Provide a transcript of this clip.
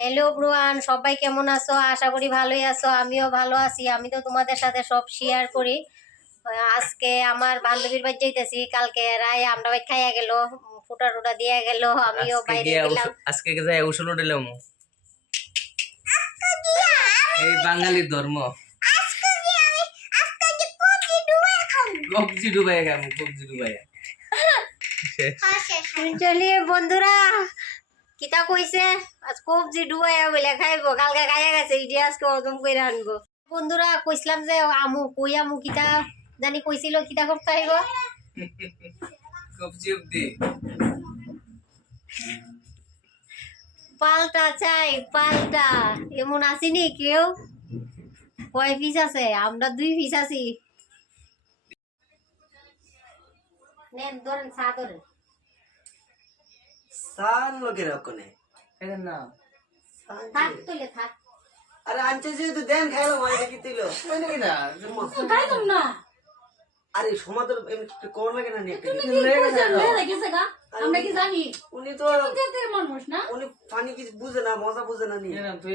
Hello ব্রুয়ান সবাই কেমন আছো? আশা করি ভালোই আছো। আমিও ভালো আছি। আমি তো তোমাদের সাথে সব শেয়ার করি। আজকে আমার বান্ধবীর বাড়ি যাইতেছি। কালকে রায় আমরা বাড়ি খাইয়া গেল ফুটা টুটা দিয়া গেল। আমিও বাইরে গেলাম। আজকে যাই উসুল উঠলাম এই বাঙালির ধর্ম। কবজি ডুবাই গাম কবজি ডুবাই চলিয়ে বন্ধুরা। কিতা কইছে আজ কবজি ডুবাইয়া বলে খাইবো কালকে খাইয়া গেছে ইডি আজকে ওরকম করে আনব। বন্ধুরা কইছিলাম যে আমু কই আমু কিতা জানি কইছিল কিতা করতে আইব কবজি অব্দি। পাল্টা চাই পাল্টা। এমন আসিনি কেউ? কয় পিস আছে আমরা দুই পিস আছি। নেন ধরেন ধরেন। সান লোকের ওখানে এটা না থাক তুলে থাক। আরে আনছে যেহেতু দেন খাইলো মানে দেখি তুইল। মানে কি না? খাইতাম না। আরে সমাদর এমনি কোন লাগে না নি একটা তুমি কি কইছেন লেরা গেছে গা। আমরা কি জানি? উনি তো মানুষ না? উনি পানি কিছু বুঝে না মজা বুঝে না নি। এরম তুই